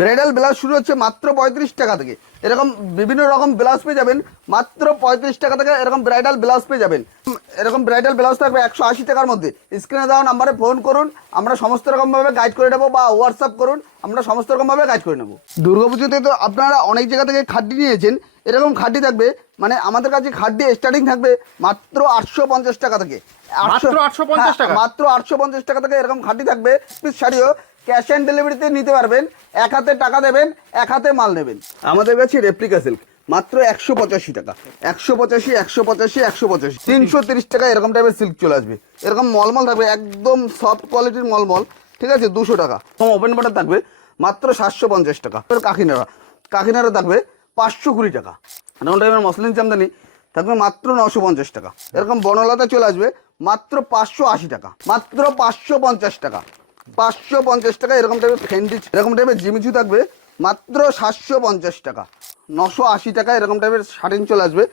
Bridal blouse শুরু হচ্ছে মাত্র পঁয়ত্রিশ টাকা থেকে। এরকম বিভিন্ন রকম ব্লাউজ পেয়ে যাবেন মাত্র পঁয়ত্রিশ টাকা থেকে এরকম ব্রাইডাল ব্লাউজ পেয়ে যাবেন। এরকম ব্রাইডাল ব্লাউজ থাকবে একশো আশি টাকার মধ্যে। স্ক্রিনে দেওয়া নাম্বারে ফোন করুন আমরা সমস্ত রকমভাবে গাইড করে নেব বা হোয়াটসঅ্যাপ করুন আমরা সমস্ত রকমভাবে গাইড করে নেব। দুর্গাপুজোতে তো আপনারা অনেক জায়গা থেকে খাড্ডি নিয়েছেন এরকম খাড্ডি থাকবে মানে আমাদের কাছে খাড্ডি স্টার্টিং থাকবে মাত্র আটশো পঞ্চাশ টাকা থেকে। মাত্র আটশো পঞ্চাশ টাকা? মাত্র আটশো পঞ্চাশ টাকা থেকে এরকম খাড্ডি থাকবে। পিস শাড়িও ক্যাশ অন ডেলিভারিতে নিতে পারবেন, এক হাতে টাকা দেবেন, এক হাতে মাল নেবেন আমাদের কাছে রেপ্লিকা সিল্ক মাত্র একশো পঁচাশি টাকা। একশো পঁচাশি একশো পঁচাশি একশো পঁচাশি। তিনশো তিরিশ টাকা এরকম টাইপের সিল্ক চলে আসবে। এরকম মলমল থাকবে, একদম সফট কোয়ালিটির মলমল, ঠিক আছে? দুশো টাকা। ওপেন বাটার থাকবে, মাত্র সাতশো পঞ্চাশ টাকা। কাকিনারা কাকিনারা থাকবে পাঁচশো কুড়ি টাকা। এরকম টাইপের মসলিন চামদানি থাকবে মাত্র নশো পঞ্চাশ টাকা। এরকম বনলতা চলে আসবে, মাত্র পাঁচশো আশি টাকা। মাত্র পাঁচশো পঞ্চাশ টাকা। পাঁচশো পঞ্চাশ টাকা, এরকম টাইপের ফেন্ডি এরকম টাইপের জিমিচু থাকবে। মাত্র সাতশো পঞ্চাশ টাকা। নশো আশি টাকা, এরকম টাইপের শার্টিং চলে আসবে।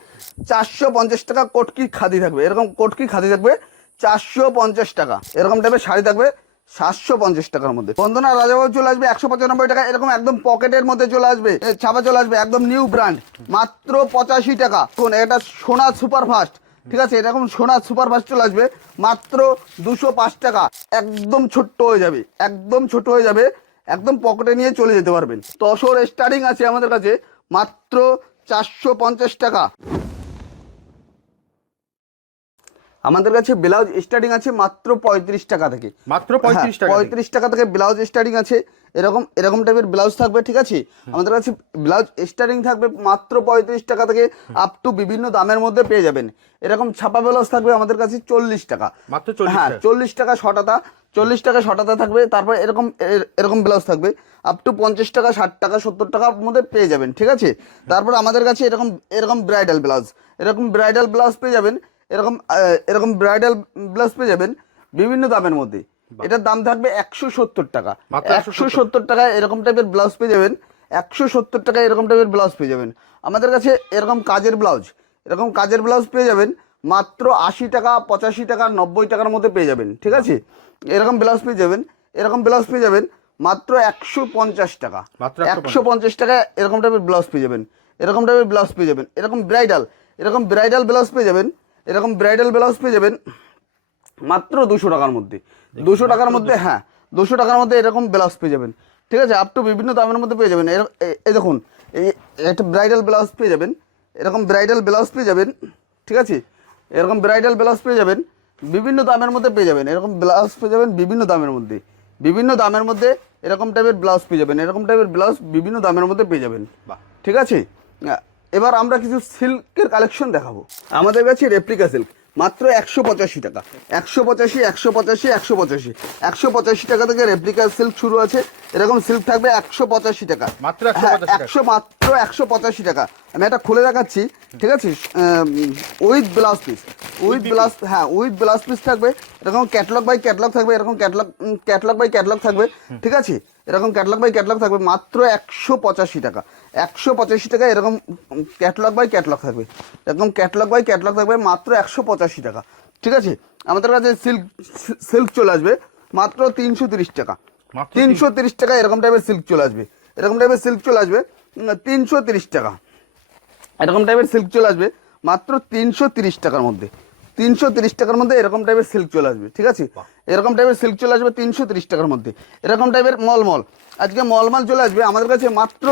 চারশো পঞ্চাশ টাকা কটকি খাদি থাকবে। এরকম কটকি খাদি থাকবে চারশো পঞ্চাশ টাকা। এরকম টাইপের শাড়ি থাকবে সাতশো পঞ্চাশ টাকার মধ্যে। বন্দনা রাজাবাবু চলে আসবে একশো পঁচানব্বই টাকা। এরকম একদম পকেটের মধ্যে চলে আসবে। ছাপা চলে আসবে। একদম নিউ ব্র্যান্ড মাত্র পঁচাশি টাকা। এটা সোনা সুপার ফাস্ট ঠিক আছে? এরকম সোনা সুপার ফাস্ট চলে আসবে। মাত্র দুশো পাঁচ টাকা। একদম ছোট্ট হয়ে যাবে। একদম ছোট হয়ে যাবে। একদম পকেটে নিয়ে চলে যেতে পারবেন। তসর স্টার্টিং আছে আমাদের কাছে। মাত্র চারশো পঞ্চাশ টাকা। আমাদের কাছে ব্লাউজ স্টার্টিং আছে মাত্র পঁয়ত্রিশ টাকা থেকে। মাত্র 35 টাকা পঁয়ত্রিশ টাকা থেকে ব্লাউজ স্টার্টিং আছে। এরকম এরকম টাইপের ব্লাউজ থাকবে ঠিক আছে? আমাদের কাছে ব্লাউজ স্টার্টিং থাকবে মাত্র পঁয়ত্রিশ টাকা থেকে আপ টু বিভিন্ন দামের মধ্যে পেয়ে যাবেন। এরকম ছাপা ব্লাউজ থাকবে আমাদের কাছে চল্লিশ টাকা। মাত্র হ্যাঁ চল্লিশ টাকা শটাতা চল্লিশ টাকা শটাতা থাকবে। তারপর এরকম এর- এরকম ব্লাউজ থাকবে। আপ টু পঞ্চাশ টাকা ষাট টাকা সত্তর টাকার মধ্যে পেয়ে যাবেন ঠিক আছে? তারপর আমাদের কাছে এরকম এরকম ব্রাইডাল ব্লাউজ এরকম ব্রাইডাল ব্লাউজ পেয়ে যাবেন। এরকম এরকম ব্রাইডাল ব্লাউজ পেয়ে যাবেন বিভিন্ন দামের মধ্যে। এটার দাম থাকবে একশো সত্তর টাকা। একশো সত্তর টাকায় এরকম টাইপের ব্লাউজ পেয়ে যাবেন। একশো সত্তর টাকায় এরকম টাইপের ব্লাউজ পেয়ে যাবেন। আমাদের কাছে এরকম কাজের ব্লাউজ এরকম কাজের ব্লাউজ পেয়ে যাবেন মাত্র আশি টাকা পঁচাশি টাকা নব্বই টাকার মধ্যে পেয়ে যাবেন ঠিক আছে? এরকম ব্লাউজ পেয়ে যাবেন এরকম ব্লাউজ পেয়ে যাবেন মাত্র একশো পঞ্চাশ টাকা। মাত্র একশো পঞ্চাশ। টাকায় এরকম টাইপের ব্লাউজ পেয়ে যাবেন। এরকম টাইপের ব্লাউজ পেয়ে যাবেন। এরকম ব্রাইডাল এরকম ব্রাইডাল ব্লাউজ পেয়ে যাবেন এরকম ব্রাইডাল ব্লাউজ পেয়ে যাবেন মাত্র দুশো টাকার মধ্যে। দুশো টাকার মধ্যে হ্যাঁ দুশো টাকার মধ্যে এরকম ব্লাউজ পেয়ে যাবেন। ঠিক আছে আপ টু বিভিন্ন দামের মধ্যে পেয়ে যাবেন। এর- এ- এই দেখুন এই একটা ব্রাইডাল ব্লাউজ পেয়ে যাবেন। এরকম ব্রাইডাল ব্লাউজ পেয়ে যাবেন। ঠিক আছে এরকম ব্রাইডাল ব্লাউজ পেয়ে যাবেন। বিভিন্ন দামের মধ্যে পেয়ে যাবেন। এরকম ব্লাউজ পেয়ে যাবেন বিভিন্ন দামের মধ্যে। বিভিন্ন দামের মধ্যে এরকম টাইপের ব্লাউজ পেয়ে যাবেন। এরকম টাইপের ব্লাউজ বিভিন্ন দামের মধ্যে পেয়ে যাবেন। ঠিক আছে? এবার আমরা কিছু সিল্কের কালেকশন দেখাবো। আমাদের কাছে রেপ্লিকা সিল্ক মাত্র একশো পঁচাশি টাকা। একশো পঁচাশি একশো পঁচাশি একশো পঁচাশি। একশো পঁচাশি টাকা থেকে রেপ্লিকা সিল্ক শুরু আছে। এরকম সিল্ক থাকবে একশো পঁচাশি টাকা। মাত্র 185 হ্যাঁ, একশো মাত্র একশো পঁচাশি টাকা। আমি এটা খুলে দেখাচ্ছি ঠিক আছে? With blouse piece with blouse হ্যাঁ উইথ ব্লাউজ পিস থাকবে। এরকম ক্যাটলগ বাই ক্যাটলগ থাকবে এরকম ক্যাটলগ ক্যাটলগ বাই ক্যাটলগ থাকবে ঠিক আছে? এরকম ক্যাটলগ বাই ক্যাটলগ থাকবে মাত্র একশো পঁচাশি টাকা। একশো পঁচাশি টাকা এরকম ক্যাটলগ বাই ক্যাটলগ থাকবে। এরকম ক্যাটলগ বাই ক্যাটলগ থাকবে মাত্র একশো পঁচাশি টাকা। ঠিক আছে? আমাদের কাছে সিল্ক সিল্ক চলে আসবে মাত্র তিনশো তিরিশ টাকা। তিনশো তিরিশ টাকা এরকম টাইপের সিল্ক চলে আসবে। এরকম টাইপের সিল্ক চলে আসবে তিনশো তিরিশ টাকা। এরকম টাইপের সিল্ক চলে আসবে মাত্র তিনশো তিরিশ টাকার মধ্যে। তিনশো তিরিশ টাকার মধ্যে এরকম টাইপের সিল্ক চলে আসবে ঠিক আছে? এরকম টাইপের সিল্ক চলে আসবে তিনশো তিরিশ টাকার মধ্যে। এরকম টাইপের মলমল। আজকে মলমল চলে আসবে আমাদের কাছে মাত্র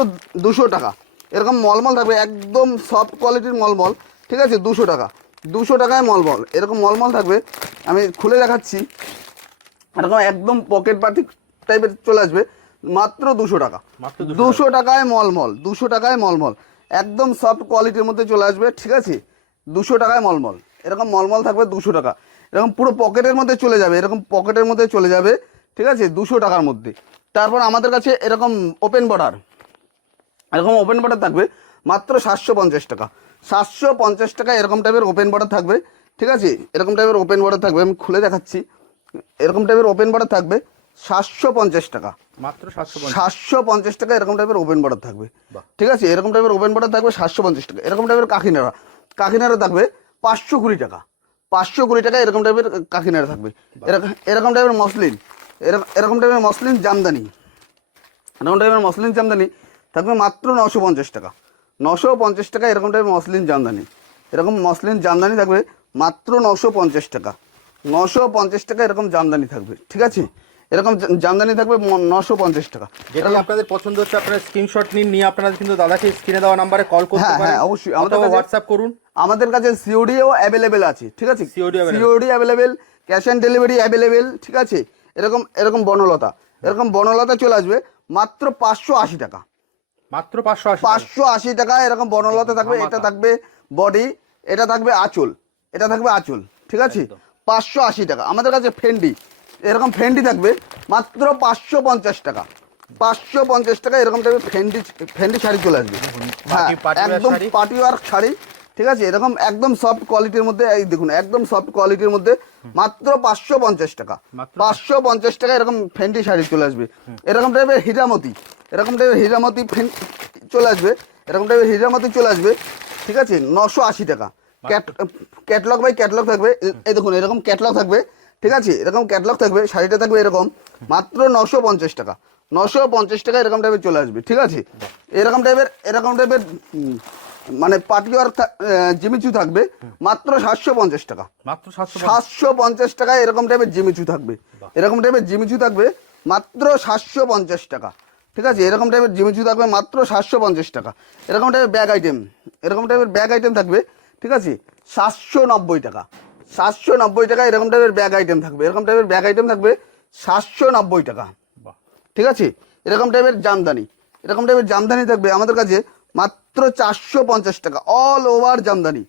দুশো টাকা। এরকম মলমল থাকবে একদম সফট কোয়ালিটির মলমল ঠিক আছে? দুশো টাকা। দুশো টাকায় মলমল। এরকম মলমল থাকবে আমি খুলে দেখাচ্ছি। এরকম একদম পকেট পার্টি টাইপের চলে আসবে মাত্র দুশো টাকা। দুশো টাকায় মলমল দুশো টাকায় মলমল। একদম সফট কোয়ালিটির মধ্যে চলে আসবে ঠিক আছে? দুশো টাকায় মলমল। এরকম মলমল থাকবে দুশো টাকা। এরকম পুরো পকেটের মধ্যে চলে যাবে এরকম পকেটের মধ্যে চলে যাবে ঠিক আছে? দুশো টাকার মধ্যে। তারপর আমাদের কাছে এরকম ওপেন বর্ডার এরকম ওপেন বর্ডার থাকবে মাত্র সাতশো পঞ্চাশ টাকা। সাতশো পঞ্চাশ টাকা এরকম টাইপের ওপেন বর্ডার থাকবে ঠিক আছে? এরকম টাইপের ওপেন বর্ডার থাকবে আমি খুলে দেখাচ্ছি। এরকম টাইপের ওপেন বর্ডার থাকবে সাতশো পঞ্চাশ টাকা। মাত্র সাতশো সাতশো পঞ্চাশ টাকা এরকম টাইপের ওপেন বর্ডার থাকবে। ঠিক আছে? এরকম টাইপের ওপেন বর্ডার থাকবে সাতশো পঞ্চাশ টাকা। এরকম টাইপের কাকিনাড়া। কাকিনাড়া থাকবে পাঁচশো কুড়ি টাকা। পাঁচশো কুড়ি টাকা এরকম টাইপের কাকিনাড়া থাকবে। এরকম এরকম টাইপের মসলিন। এরকম এরকম টাইপের মসলিন জামদানি। এরকম টাইপের মসলিন জামদানি থাকবে মাত্র নশো পঞ্চাশ টাকা। নশো পঞ্চাশ টাকা এরকম টাইপের মসলিন জামদানি। এরকম মসলিন জামদানি থাকবে মাত্র নশো পঞ্চাশ টাকা। নশো পঞ্চাশ টাকা এরকম জামদানি থাকবে। ঠিক আছে? এরকম জামদানি থাকবে নশো পঞ্চাশ টাকা। যেটাই আপনাদের পছন্দ হচ্ছে আপনারা স্ক্রিনশট নিন নিয়ে আপনারা কিন্তু দাদাকে স্ক্রিনে দেওয়া নাম্বারে কল করতে হ্যাঁ, পারেন। হ্যাঁ, অবশ্যই। আমাদের হোয়াটসঅ্যাপ করুন। আমাদের কাছে সিওডিও অ্যাভেলেবেল আছে ঠিক আছে। COD available cash on delivery available ঠিক আছে? এরকম এরকম বনলতা। এরকম বনলতা চলে আসবে মাত্র পাঁচশো আশি টাকা। মাত্র পাঁচশো পাঁচশো আশি টাকা এরকম বনলতা থাকবে। এটা থাকবে বডি এটা থাকবে আঁচল। এটা থাকবে আঁচল ঠিক আছে? পাঁচশো আশি টাকা। আমাদের কাছে ফেন্ডি এরকম ফেন্ডি থাকবে মাত্র পাঁচশো পঞ্চাশ টাকা। পাঁচশো পঞ্চাশ টাকা এরকম টাইপের ফেন্ডি ফেন্ডি শাড়ি চলে আসবে। হ্যাঁ একদম পার্টি ওয়ার্ক শাড়ি ঠিক আছে? এরকম একদম সফট কোয়ালিটির মধ্যে এই দেখুন একদম সফট কোয়ালিটির মধ্যে মাত্র পাঁচশো পঞ্চাশ টাকা। পাঁচশো পঞ্চাশ টাকা এরকম ফেন্ডি শাড়ি চলে আসবে। এরকম টাইপের হীরামতি এরকম টাইপের হীরামতি ফেন চলে আসবে। এরকম টাইপের হীরামতি চলে আসবে ঠিক আছে? নশো আশি টাকা। ক্যাটলগ বাই ক্যাটলগ থাকবে। এই দেখুন এরকম ক্যাটলগ থাকবে। ঠিক আছে? এরকম ক্যাটলগ থাকবে শাড়িটা থাকবে এরকম মাত্র নশো পঞ্চাশ টাকা। নশো পঞ্চাশ টাকা এরকম টাইপের চলে আসবে ঠিক আছে? এরকম টাইপের এরকম টাইপের মানে পাটিওয়ার জিমিচু থাকবে মাত্র সাতশো পঞ্চাশ টাকা। মাত্র সাতশো পঞ্চাশ? টাকা এরকম টাইপের জিমিচু থাকবে। এরকম টাইপের জিমিচু থাকবে মাত্র সাতশো পঞ্চাশ টাকা। ঠিক আছে? এরকম টাইপের জিমিচু থাকবে মাত্র সাতশো পঞ্চাশ টাকা। এরকম টাইপের ব্যাগ আইটেম এরকম টাইপের ব্যাগ আইটেম থাকবে ঠিক আছে? সাতশো নব্বই টাকা। সাতশো নব্বই টাকা এরকম টাইপের ব্যাগ আইটেম থাকবে। এরকম টাইপের ব্যাগ আইটেম থাকবে সাতশো নব্বই টাকা। ঠিক আছে? এরকম টাইপের জামদানি। এরকম টাইপের জামদানি থাকবে আমাদের কাছে মাত্র চারশো পঞ্চাশ টাকা। All over jamdani.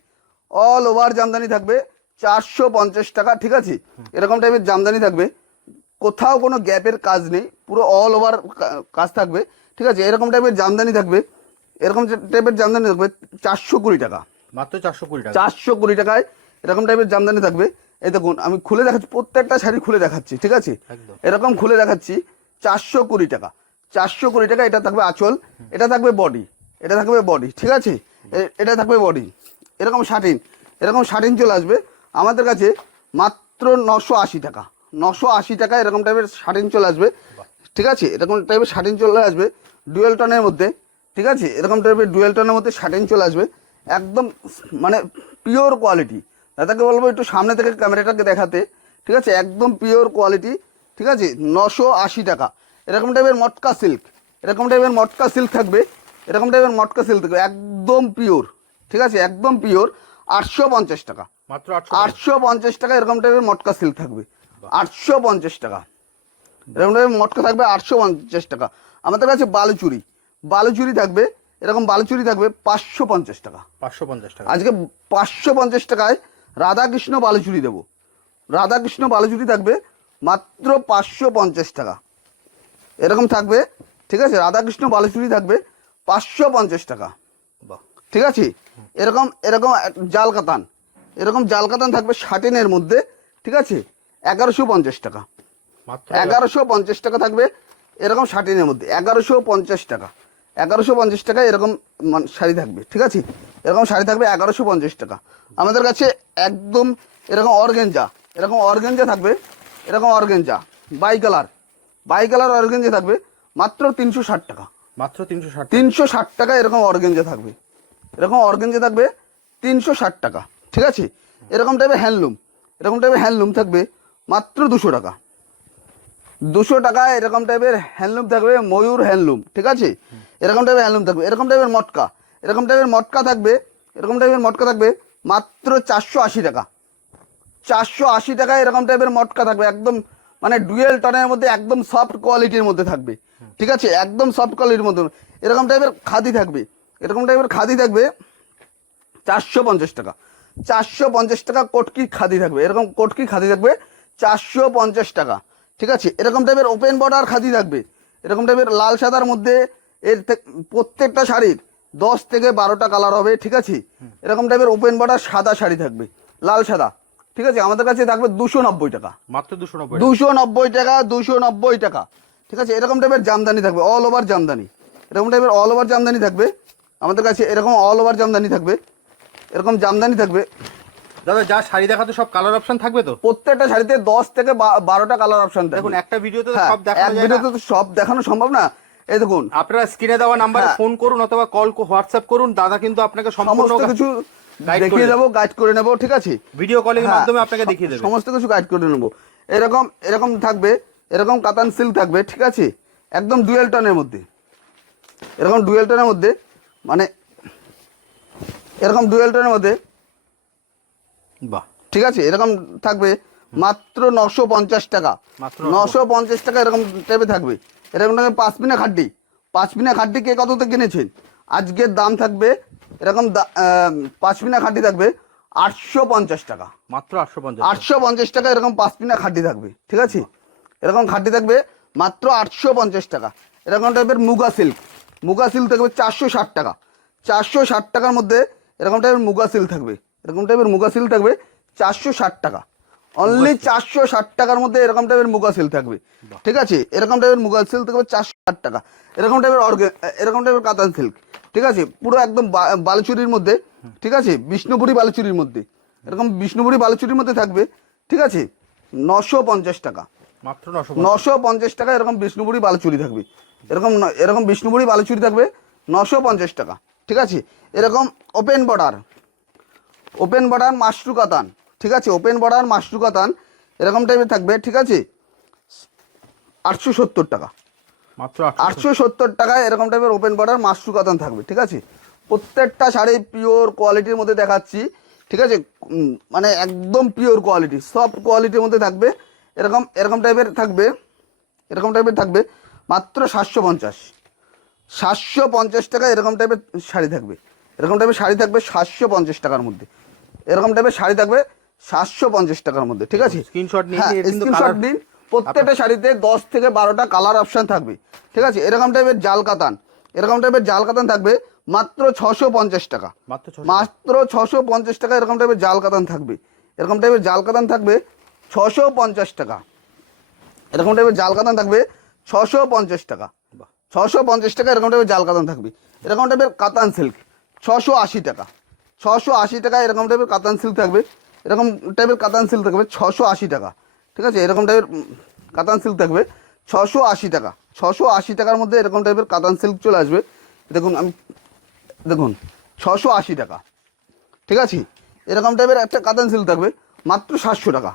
All over jamdani থাকবে চারশো পঞ্চাশ টাকা ঠিক আছে? এরকম টাইপের জামদানি থাকবে। কোথাও কোনো গ্যাপের কাজ নেই। পুরো অল ওভার কাজ থাকবে। ঠিক আছে? এরকম টাইপের জামদানি থাকবে। এরকম টাইপের জামদানি থাকবে চারশো কুড়ি টাকা। মাত্র চারশো কুড়ি টাকা। চারশো কুড়ি টাকায় এরকম টাইপের জামদানি থাকবে। এই দেখুন আমি খুলে দেখাচ্ছি প্রত্যেকটা শাড়ি খুলে দেখাচ্ছি ঠিক আছে? এরকম খুলে দেখাচ্ছি চারশো কুড়ি টাকা। চারশো কুড়ি টাকা এটা থাকবে আঁচল এটা থাকবে বডি এটা থাকবে বডি ঠিক আছে? এটা থাকবে বডি এরকম শার্টিন এরকম শার্টিন চলে আসবে। আমাদের কাছে মাত্র নশো আশি টাকা। নশো আশি টাকা এরকম টাইপের শার্টিন চলে আসবে ঠিক আছে? এরকম টাইপের শার্টিন চলে আসবে ডুয়েল টনের মধ্যে ঠিক আছে? এরকম টাইপের ডুয়েল টনের মধ্যে ষাট শার্টিন চলে আসবে। একদম মানে পিওর কোয়ালিটি দাদাকে বলব একটু সামনে থেকে ক্যামেরাটাকে দেখাতে ঠিক আছে? একদম পিওর কোয়ালিটি ঠিক আছে? নশো আশি টাকা। এরকম টাইপের মটকা সিল্ক এরকম টাইপের মটকা সিল্ক থাকবে এরকম টাইপের মটকা সিল্ক থাকবে একদম পিওর ঠিক আছে? একদম পিওর আটশো পঞ্চাশ টাকা। মাত্র আটশো আটশো পঞ্চাশ টাকা এরকম টাইপের মটকা সিল্ক থাকবে। আটশো পঞ্চাশ টাকা। এরকম টাইপের মটকা থাকবে আটশো পঞ্চাশ টাকা। আমাদের কাছে বালুচুরি বালুচুরি থাকবে এরকম বালুচুরি থাকবে পাঁচশো পঞ্চাশ টাকা। পাঁচশো পঞ্চাশ টাকা। আজকে পাঁচশো পঞ্চাশ টাকায় রাধাকৃষ্ণ বালুচুরি দেবো। রাধাকৃষ্ণ বালুচুরি থাকবে মাত্র পাঁচশো পঞ্চাশ টাকা। এরকম থাকবে ঠিক আছে? রাধাকৃষ্ণ বালুচুরি থাকবে পাঁচশো পঞ্চাশ টাকা। ঠিক আছে? এরকম এরকম জাল কাতান। এরকম জাল কাতান থাকবে শার্টিনের মধ্যে ঠিক আছে? এগারোশো পঞ্চাশ টাকা। এগারোশো পঞ্চাশ টাকা থাকবে এরকম শার্টিনের মধ্যে এগারোশো পঞ্চাশ টাকা। এগারোশো পঞ্চাশ টাকা এরকম শাড়ি থাকবে ঠিক আছে? এরকম শাড়ি থাকবে এগারোশো পঞ্চাশ টাকা। আমাদের কাছে একদম এরকম অর্গেঞ্জা এরকম অর্গেঞ্জা থাকবে এরকম organza by colour by colour organza থাকবে মাত্র তিনশো ষাট টাকা। মাত্র তিনশো ষাট তিনশো ষাট টাকা এরকম অর্গেঞ্জা থাকবে। এরকম অর্গেঞ্জা থাকবে তিনশো ষাট টাকা ঠিক আছে? এরকম টাইপের হ্যান্ডলুম এরকম টাইপের হ্যান্ডলুম থাকবে মাত্র দুশো টাকা। দুশো টাকা এরকম টাইপের হ্যান্ডলুম থাকবে ময়ূর হ্যান্ডলুম ঠিক আছে? এরকম টাইপের হ্যান্ডলুম থাকবে, এরকম টাইপের মটকা, এরকম টাইপের মটকা থাকবে, এরকম টাইপের মটকা থাকবে মাত্র চারশো আশি টাকা। চারশো আশি টাকা এরকম টাইপের মটকা থাকবে, একদম মানে ডুয়েল টনের মধ্যে একদম সফট কোয়ালিটির মধ্যে থাকবে। ঠিক আছে? একদম সফট কোয়ালিটির মধ্যে। এরকম টাইপের খাদি থাকবে, এরকম টাইপের খাদি থাকবে চারশো পঞ্চাশ টাকা। চারশো পঞ্চাশ টাকা কটকি খাদি থাকবে, এরকম কটকি খাদি থাকবে চারশো পঞ্চাশ টাকা। ঠিক আছে? এরকম টাইপের ওপেন বর্ডার খাদি থাকবে, এরকম টাইপের লাল সাদার মধ্যে এর প্রত্যেকটা শাড়ির দশ থেকে বারোটা কালার হবে ঠিক আছে? এরকম টাইপের ওপেন বর্ডার সাদা শাড়ি থাকবে লাল সাদা ঠিক আছে? আমাদের কাছে থাকবে দুশো নব্বই টাকা। মাত্র দুশো নব্বই দুশো নব্বই টাকা দুশো নব্বই টাকা ঠিক আছে? এরকম টাইপের জামদানি থাকবে অল ওভার জামদানি। এরকম টাইপের অল ওভার জামদানি থাকবে আমাদের কাছে এরকম অল ওভার জামদানি থাকবে এরকম জামদানি থাকবে। দাদা যা শাড়ি দেখাতে সব কালার অপশন থাকবে তো? প্রত্যেকটা শাড়িতে দশ থেকে বারোটা কালার অপশন দেখুন একটা ভিডিওতে হ্যাঁ, সব দেখানো এক ভিডিওতে তো সব দেখানো সম্ভব না। এই দেখুন। আপনারা স্ক্রিনে দেওয়া নাম্বারে হ্যাঁ। ফোন করুন অথবা কল হোয়াটসঅ্যাপ করুন দাদা কিন্তু আপনাকে সম্পূর্ণ সমস্ত কিছু দেখিয়ে দেবো। গাইড করে নেব ঠিক আছে? ভিডিও কলিং এর হ্যাঁ, মাধ্যমে আপনাকে দেখিয়ে দেবে। সমস্ত কিছু গাইড করে নেব। এরকম এরকম থাকবে এরকম কাতান সিল্ক থাকবে ঠিক আছে? একদম ডুয়েল টনের মধ্যে। এরকম ডুয়েল টনের মধ্যে মানে এরকম ডুয়েল টনের মধ্যে বাহ। ঠিক আছে? এরকম থাকবে মাত্র নশো পঞ্চাশ টাকা। নশো। পঞ্চাশ টাকা এরকম টাইপে থাকবে। এরকম থাকবে পাঁচ পিনা খাড্ডি। পাঁচ পিনা খাড্ডি কে কততে কিনেছেন? আজকের দাম থাকবে এরকম পাঁচ পিনা খাড্ডি থাকবে আটশো পঞ্চাশ টাকা। মাত্র আটশো পঞ্চাশ আটশো পঞ্চাশ টাকা এরকম পাঁচ পিনা খাড্ডি থাকবে ঠিক আছে? এরকম খাড্ডি থাকবে মাত্র আটশো পঞ্চাশ টাকা। এরকম টাইপের মুগা সিল্ক মুগা সিল্ক থাকবে চারশো ষাট টাকা। চারশো ষাট টাকার মধ্যে এরকম টাইপের মুগা সিল্ক থাকবে। এরকম টাইপের মুগা সিল্ক থাকবে চারশো ষাট টাকা। অনলি চারশো ষাট টাকার মধ্যে এরকম টাইপের মুগা সিল্ক থাকবে। ঠিক আছে? এরকম টাইপের মুগা সিল্ক থাকবে চারশো ষাট টাকা। এরকম টাইপের অর্গে এরকম টাইপের কাতান সিল্ক ঠিক আছে? পুরো একদম বালুচুরির মধ্যে। ঠিক আছে? বিষ্ণুপুরি বালুচুরির মধ্যে। এরকম বিষ্ণুপুরি বালুচুরির মধ্যে থাকবে। ঠিক আছে? নশো পঞ্চাশ টাকা। মাত্র নশো পঞ্চাশ। টাকা এরকম বিষ্ণুপুরি বালুচুরি থাকবে। এরকম এরকম বিষ্ণুপুরি বালুচুরি থাকবে নশো পঞ্চাশ টাকা। ঠিক আছে? এরকম open border open border mashru katan. ঠিক আছে ওপেন বর্ডার মাশরু কাতান এরকম টাইপের থাকবে ঠিক আছে? আটশো সত্তর টাকা। মাত্র আটশো সত্তর। টাকায় এরকম টাইপের ওপেন বর্ডার মাশরু কাতান থাকবে ঠিক আছে? প্রত্যেকটা শাড়ি পিওর কোয়ালিটির মধ্যে দেখাচ্ছি ঠিক আছে? মানে একদম পিওর কোয়ালিটি সফট কোয়ালিটির মধ্যে থাকবে এরকম এরকম টাইপের থাকবে এরকম টাইপের থাকবে মাত্র সাতশো পঞ্চাশ। সাতশো পঞ্চাশ টাকা এরকম টাইপের শাড়ি থাকবে এরকম টাইপের শাড়ি থাকবে সাতশো পঞ্চাশ টাকার মধ্যে। এরকম টাইপের শাড়ি থাকবে সাতশো পঞ্চাশ টাকার মধ্যে ঠিক আছে? নিন, হ্যাঁ স্ক্রিনশট colour- প্রত্যেকটা শাড়িতে দশ থেকে বারোটা কালার অপশন থাকবে ঠিক আছে? এরকম টাইপের জাল কাতান এরকম টাইপের জাল কাতান থাকবে মাত্র ছশো পঞ্চাশ টাকা। মাত্র ছশো পঞ্চাশ। টাকা এরকম টাইপের জাল কাতান থাকবে। এরকম টাইপের জাল কাতান থাকবে ছশো পঞ্চাশ টাকা। এরকম টাইপের জাল কাতান থাকবে ছশো পঞ্চাশ টাকা। ছশো পঞ্চাশ টাকা এরকম টাইপের জাল কাতান থাকবে। এরকম টাইপের কাতান সিল্ক ছশো আশি টাকা। ছশো আশি টাকা এরকম টাইপের কাতান সিল্ক থাকবে। এরকম টাইপের কাতান সিল্ক থাকবে ছশো আশি টাকা, ঠিক আছে? এরকম টাইপের কাতান সিল্ক থাকবে ছশো আশি টাকা ছশো আশি টাকার মধ্যে এরকম টাইপের কাতান সিল্ক চলে আসবে। দেখুন, আমি, দেখুন ছশো আশি টাকা, ঠিক আছে? এরকম টাইপের একটা কাতান সিল্ক থাকবে মাত্র সাতশো টাকা।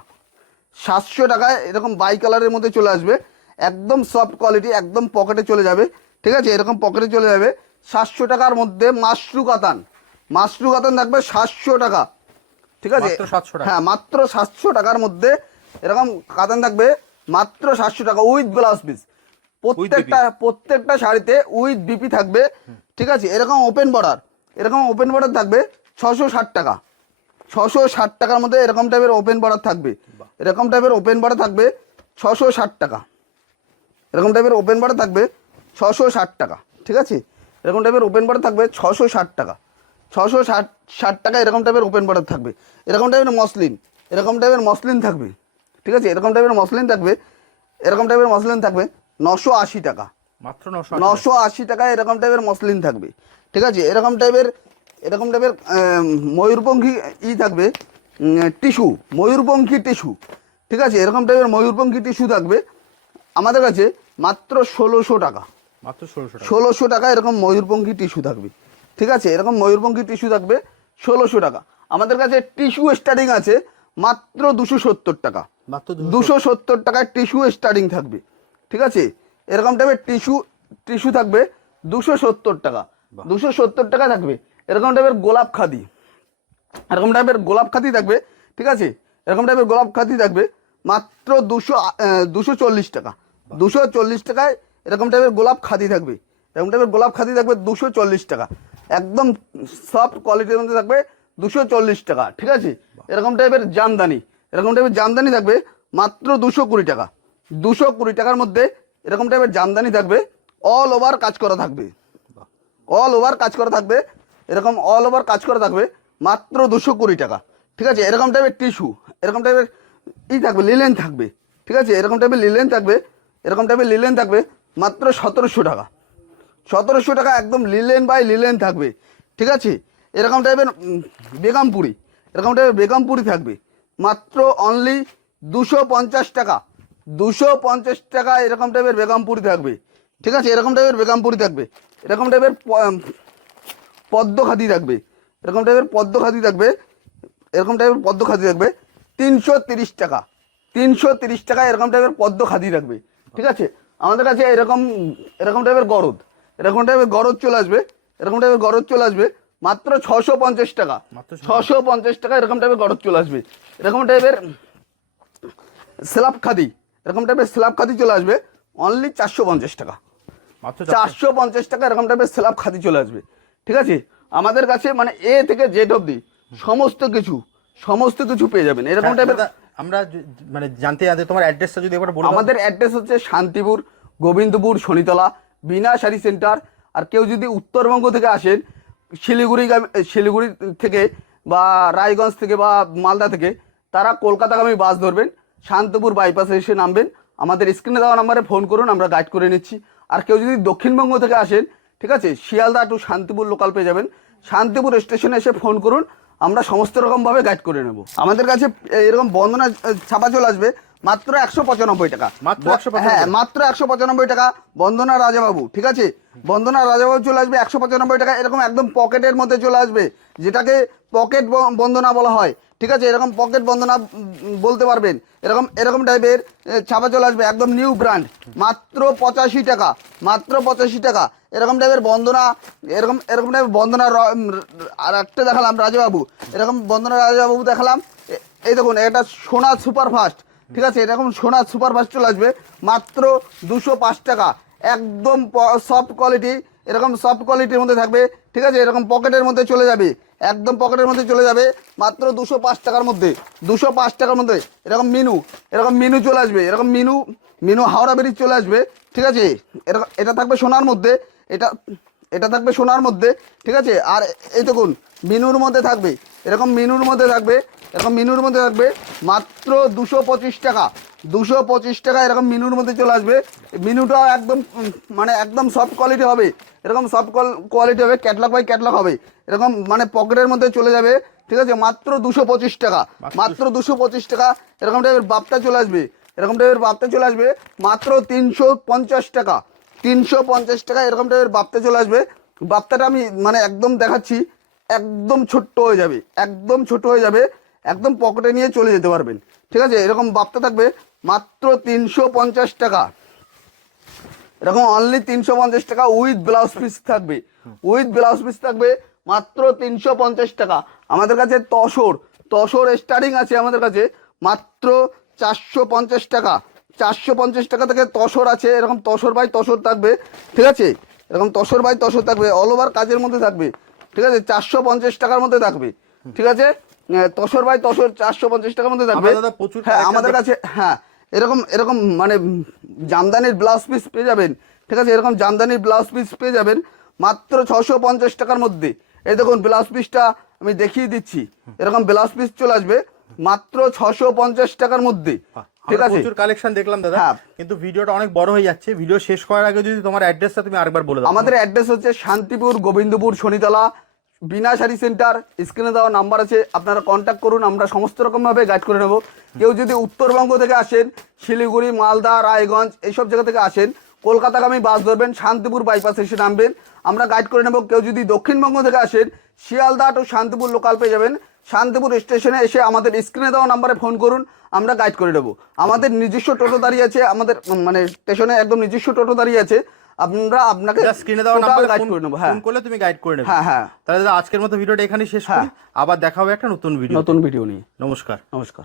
সাতশো টাকায় এরকম বাই কালারের মধ্যে চলে আসবে, একদম সফট কোয়ালিটি একদম পকেটে চলে যাবে, ঠিক আছে? এরকম পকেটে চলে যাবে সাতশো টাকার মধ্যে মাশরু কাতান মাশরু কাতান থাকবে সাতশো টাকা। ঠিক আছে? মাত্র 700 টাকা। হ্যাঁ মাত্র সাতশো টাকার মধ্যে এরকম কাতান থাকবে মাত্র সাতশো টাকা উইথ ব্লাউজ পিস প্রত্যেকটা প্রত্যেকটা শাড়িতে উইথ বিপি থাকবে ঠিক আছে? এরকম ওপেন বর্ডার এরকম ওপেন বর্ডার থাকবে ছশো ষাট টাকা। ছশো ষাট টাকার মধ্যে এরকম টাইপের ওপেন বর্ডার থাকবে। এরকম টাইপের ওপেন বর্ডার থাকবে ছশো ষাট টাকা। এরকম টাইপের ওপেন বর্ডার থাকবে ছশো ষাট টাকা ঠিক আছে? এরকম টাইপের ওপেন বর্ডার থাকবে ছশো ষাট টাকা। ছশো ষাট ষাট টাকা এরকম টাইপের ওপেন বর্ডার থাকবে। এরকম টাইপের মসলিন এরকম টাইপের মসলিন থাকবে। ঠিক আছে? এরকম টাইপের মসলিন থাকবে এরকম টাইপের মসলিন থাকবে নশো আশি টাকা। মাত্র নশো আশি টাকা এরকম টাইপের মসলিন থাকবে। ঠিক আছে? এরকম টাইপের এরকম টাইপের ময়ূরপঙ্খী ই থাকবে টিস্যু ময়ূরপঙ্খী টিস্যু। ঠিক আছে? এরকম টাইপের ময়ূরপঙ্খী টিস্যু থাকবে। আমাদের কাছে মাত্র ষোলোশো টাকা। মাত্র ষোলোশো টাকা এরকম ময়ূরপঙ্খী টিস্যু থাকবে। ঠিক আছে? এরকম ময়ূরপঙ্খী টিস্যু থাকবে ষোলোশো টাকা। আমাদের কাছে টিস্যু স্টার্টিং আছে মাত্র দুশো সত্তর টাকা। মাত্র দুশো সত্তর। টাকায় টিস্যু স্টার্টিং থাকবে। ঠিক আছে? এরকম টাইপের টিস্যু টিস্যু থাকবে দুশো সত্তর টাকা। দুশো সত্তর টাকা থাকবে। এরকম টাইপের গোলাপ খাদি। এরকম টাইপের গোলাপ খাদি থাকবে। ঠিক আছে? এরকম টাইপের গোলাপ খাদি থাকবে মাত্র দুশো দুশো চল্লিশ টাকা। দুশো চল্লিশ টাকায় এরকম টাইপের গোলাপ খাদি থাকবে। এরকম টাইপের গোলাপ খাদি থাকবে দুশো চল্লিশ টাকা। একদম সফট কোয়ালিটির মধ্যে থাকবে দুশো চল্লিশ টাকা, ঠিক আছে? এরকম টাইপের জামদানি, এরকম টাইপের জামদানি থাকবে মাত্র দুশো কুড়ি টাকা। দুশো কুড়ি টাকার মধ্যে এরকম টাইপের জামদানি থাকবে অল ওভার কাজ করা থাকবে। অল ওভার কাজ করা থাকবে, এরকম অল ওভার কাজ করা থাকবে মাত্র দুশো কুড়ি টাকা, ঠিক আছে? এরকম টাইপের টিস্যু এরকম টাইপের ই থাকবে লিলেন থাকবে, ঠিক আছে? এরকম টাইপের লিলেন থাকবে, এরকম টাইপের লিলেন থাকবে মাত্র সতেরোশো টাকা। সতেরোশো টাকা একদম লিলেন বাই লিলেন থাকবে, ঠিক আছে? এরকম টাইপের বেগমপুরি এরকম টাইপের বেগমপুরি থাকবে। মাত্র অনলি দুশো পঞ্চাশ টাকা, দুশো পঞ্চাশ টাকা এরকম টাইপের বেগমপুরি থাকবে, ঠিক আছে? এরকম টাইপের বেগামপুরি থাকবে। এরকম টাইপের পদ্ম খাদি থাকবে, এরকম টাইপের পদ্ম খাদি থাকবে, এরকম টাইপের পদ্ম খাদি থাকবে, তিনশো তিরিশ টাকা, তিনশো তিরিশ টাকা এরকম টাইপের পদ্ম খাদি থাকবে, ঠিক আছে? আমাদের কাছে এরকম এরকম টাইপের গরদ এরকম টাইপের গরদ চলে আসবে এরকম টাইপের গরদ চলে আসবে মাত্র ছশো পঞ্চাশ টাকা। মাত্র ছশো পঞ্চাশ। টাকা এরকম টাইপের গরদ চলে আসবে। এরকম টাইপের স্ল্যাব খাদি এরকম টাইপের স্ল্যাব খাদি চলে আসবে অনলি চারশো পঞ্চাশ টাকা। মাত্র চারশো। পঞ্চাশ টাকা এরকম টাইপের স্ল্যাব খাদি চলে আসবে। ঠিক আছে? আমাদের কাছে মানে এ থেকে জেড অবধি সমস্ত কিছু সমস্ত কিছু পেয়ে যাবেন। এরকম হ্যাঁ, টাইপের আমরা মানে জানতে জানতে তোমার অ্যাড্রেসটা যদি একবার বলে আমাদের অ্যাড্রেস হচ্ছে শান্তিপুর গোবিন্দপুর শনিতলা বিনা শাড়ি সেন্টার, আর কেউ যদি উত্তরবঙ্গ থেকে আসেন শিলিগুড়িগামী শিলিগুড়ি থেকে বা রায়গঞ্জ থেকে বা মালদা থেকে, তারা কলকাতাগামী বাস ধরবেন, শান্তপুর বাইপাসে এসে নামবেন। আমাদের স্ক্রিনে দেওয়া নাম্বারে ফোন করুন, আমরা গাইড করে নিচ্ছি। আর কেউ যদি দক্ষিণবঙ্গ থেকে আসেন, ঠিক আছে, শিয়ালদা টু শান্তিপুর লোকাল পেয়ে যাবেন। শান্তিপুর স্টেশনে এসে ফোন করুন, আমরা সমস্ত রকমভাবে গাইড করে নেব। আমাদের কাছে এরকম বন্দনা ছাপা চলে আসবে। মাত্র একশো পঁচানব্বই টাকা। মাত্র 195 হ্যাঁ মাত্র একশো পঁচানব্বই টাকা। বন্দনা রাজাবাবু ঠিক আছে? বন্দনা রাজাবাবু চলে আসবে একশো পঁচানব্বই টাকা এরকম একদম পকেটের মধ্যে চলে আসবে যেটাকে পকেট বন্দনা বলা হয়। ঠিক আছে? এরকম পকেট বন্দনা বলতে পারবেন। এরকম এরকম টাইপের ছাপা চলে আসবে একদম নিউ ব্র্যান্ড মাত্র পঁচাশি টাকা মাত্র পঁচাশি টাকা। এরকম টাইপের বন্দনা এরকম এরকম টাইপের বন্দনা আর একটা দেখালাম রাজাবাবু। এরকম বন্দনা রাজাবাবু দেখালাম। এই দেখুন এটা সোনা সুপার ফাস্ট ঠিক আছে, এরকম সোনা সুপার ফাস্ট চলে আসবে, মাত্র দুশো পাঁচ টাকা। একদম সফট কোয়ালিটি এরকম সফট কোয়ালিটির মধ্যে থাকবে, ঠিক আছে, এরকম পকেটের মধ্যে চলে যাবে, একদম পকেটের মধ্যে চলে যাবে, মাত্র দুশো পাঁচ টাকার মধ্যে, দুশো পাঁচ টাকার মধ্যে, এরকম মিনু এরকম মিনু চলে আসবে, এরকম মিনু মিনু হাওড়া ব্রিজ চলে আসবে, ঠিক আছে, এরকম, এটা থাকবে সোনার মধ্যে, এটা এটা থাকবে সোনার মধ্যে, ঠিক আছে, আর এই দেখুন, মিনুর মধ্যে থাকবে, এরকম মিনুর মধ্যে থাকবে এরকম মিনুর মধ্যে থাকবে মাত্র দুশো পঁচিশ টাকা। দুশো পঁচিশ টাকা এরকম মিনুর মধ্যে চলে আসবে। মিনুটাও একদম মানে একদম সফট কোয়ালিটি হবে। এরকম সফট কোয়ালিটি হবে ক্যাটলগ বাই ক্যাটলগ হবে। এরকম মানে পকেটের মধ্যে চলে যাবে। ঠিক আছে? মাত্র দুশো পঁচিশ টাকা। মাত্র দুশো পঁচিশ টাকা। এরকম টাইপের বাপটা চলে আসবে। এরকম টাইপের বাপটা চলে আসবে মাত্র তিনশো পঞ্চাশ টাকা। তিনশো পঞ্চাশ টাকা এরকম টাইপের বাপ্তা চলে আসবে। বাপ্তাটা আমি মানে একদম দেখাচ্ছি একদম ছোট্ট হয়ে যাবে। একদম ছোট হয়ে যাবে। একদম পকেটে নিয়ে চলে যেতে পারবেন। ঠিক আছে? এরকম বাপ্তা থাকবে মাত্র তিনশো পঞ্চাশ টাকা। এরকম অনলি তিনশো পঞ্চাশ টাকা উইথ ব্লাউজ পিস থাকবে। উইথ ব্লাউজ পিস থাকবে মাত্র তিনশো পঞ্চাশ টাকা। আমাদের কাছে তসর তসর স্টার্টিং আছে আমাদের কাছে, মাত্র চারশো পঞ্চাশ টাকা। চারশো পঞ্চাশ টাকা থেকে তসর আছে, এরকম তসর বাই তসর থাকবে। ঠিক আছে? এরকম তসর বাই তসর থাকবে অল ওভার কাজের মধ্যে থাকবে। ঠিক আছে? চারশো পঞ্চাশ টাকার মধ্যে থাকবে। ঠিক আছে? তসর বাই তসর চারশো পঞ্চাশ টাকার মধ্যে থাকবে দাদা প্রচুর হ্যাঁ আমাদের কাছে হ্যাঁ এরকম এরকম মানে জামদানির ব্লাউজ পিস পেয়ে যাবেন। ঠিক আছে এরকম জামদানির ব্লাউজ পিস পেয়ে যাবেন মাত্র ছশো পঞ্চাশ টাকার মধ্যে। এই দেখুন ব্লাউজ পিসটা আমি দেখিয়ে দিচ্ছি। এরকম ব্লাউজ পিস চলে আসবে মাত্র ছশো পঞ্চাশ টাকার মধ্যে। ঠিক আছে? প্রচুর কালেকশন দেখলাম দাদা। হ্যাঁ। কিন্তু ভিডিওটা অনেক বড় হয়ে যাচ্ছে। ভিডিও শেষ করার আগে যদি তোমার অ্যাড্রেসটা তুমি আরেকবার বলে দাও। আমাদের অ্যাড্রেস হচ্ছে শান্তিপুর গোবিন্দপুর শনিতলা। বিনা শাড়ি সেন্টার স্ক্রিনে দেওয়া নাম্বার আছে, আপনারা কন্ট্যাক্ট করুন, আমরা সমস্ত রকমভাবে গাইড করে নেব। কেউ যদি উত্তরবঙ্গ থেকে আসেন, শিলিগুড়ি, মালদা, রায়গঞ্জ, এইসব জায়গা থেকে আসেন, কলকাতাগামী বাস ধরবেন, শান্তিপুর বাইপাস এসে নামবেন। আমরা গাইড করে নেব, কেউ যদি দক্ষিণবঙ্গ থেকে আসেন, শিয়ালদা টু শান্তিপুর লোকাল পেয়ে যাবেন। শান্তিপুর স্টেশনে এসে আমাদের স্ক্রিনে দেওয়া নাম্বারে ফোন করুন, আমরা গাইড করে নেব। আমাদের নিজস্ব টোটো দাঁড়িয়ে আছে, আমাদের মানে স্টেশনে একদম নিজস্ব টোটো দাঁড়িয়ে আছে। আমরা আপনাকে স্ক্রিনে দেওয়া নাম্বার গাইড করে নেব হ্যাঁ। ফোন করলে তুমি গাইড করে নেবে। হ্যাঁ হ্যাঁ। তাহলে আজকের মতো ভিডিওটা এখানেই শেষ করি। হ্যাঁ। আবার দেখা হবে একটা নতুন ভিডিও নতুন ভিডিও নিয়ে। নমস্কার। নমস্কার।